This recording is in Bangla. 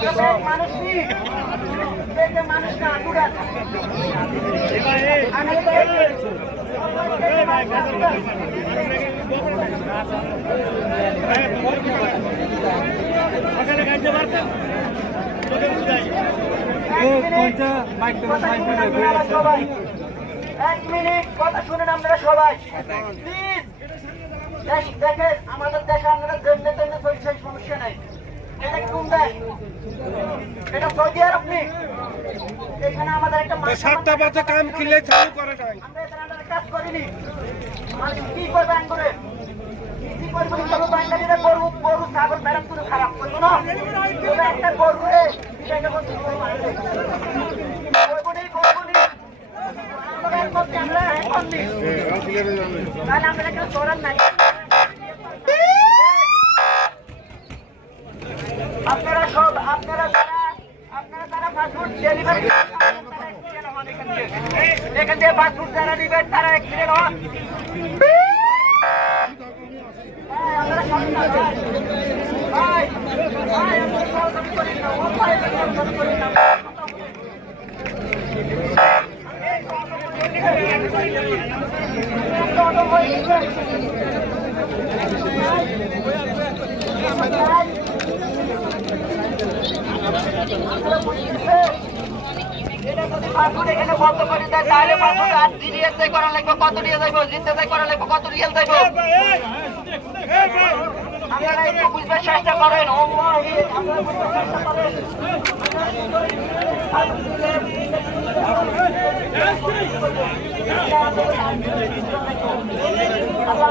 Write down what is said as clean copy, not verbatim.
এক মিনিট কথা শুনেন আপনারা সবাই প্লিজ। দেখেন আমাদের দেশে আপনারা জেনে জেনে চলছে, সমস্যা নাই। এটা কোন দেশ? এটা সৌদি আরব। আপনি এখানে আমাদের একটা সাতটা বাজে কাম কিলে চালু করে যায়, আমরা এখানে কাজ করিনি। মানুষ কি করবে আইন করে কি করবে? সব বাঙালিরা গরু গরু ছাগল বেড়া পুরো খারাপ করবো না। একটা গরু এটাকে বলতে আপনারা সব আপনারা যারা পাসপোর্ট ডেলিভারি এখান থেকে পাসপোর্ট যারা নেবেন তারা অ্যাক্সিডেন্ট হন। এখানে বন্ধ করে দেয় তাহলে পাসপোর্ট আর জিনিয়ে করা লাগবে, কত নিয়ে যাইবো, জিনতে করা লাগবে, কত রিয়েল যাইবো। আপনারা একটু বুঝবার চেষ্টা করেন। আপনারা বুঝবার চেষ্টা করেন। আল্লাহ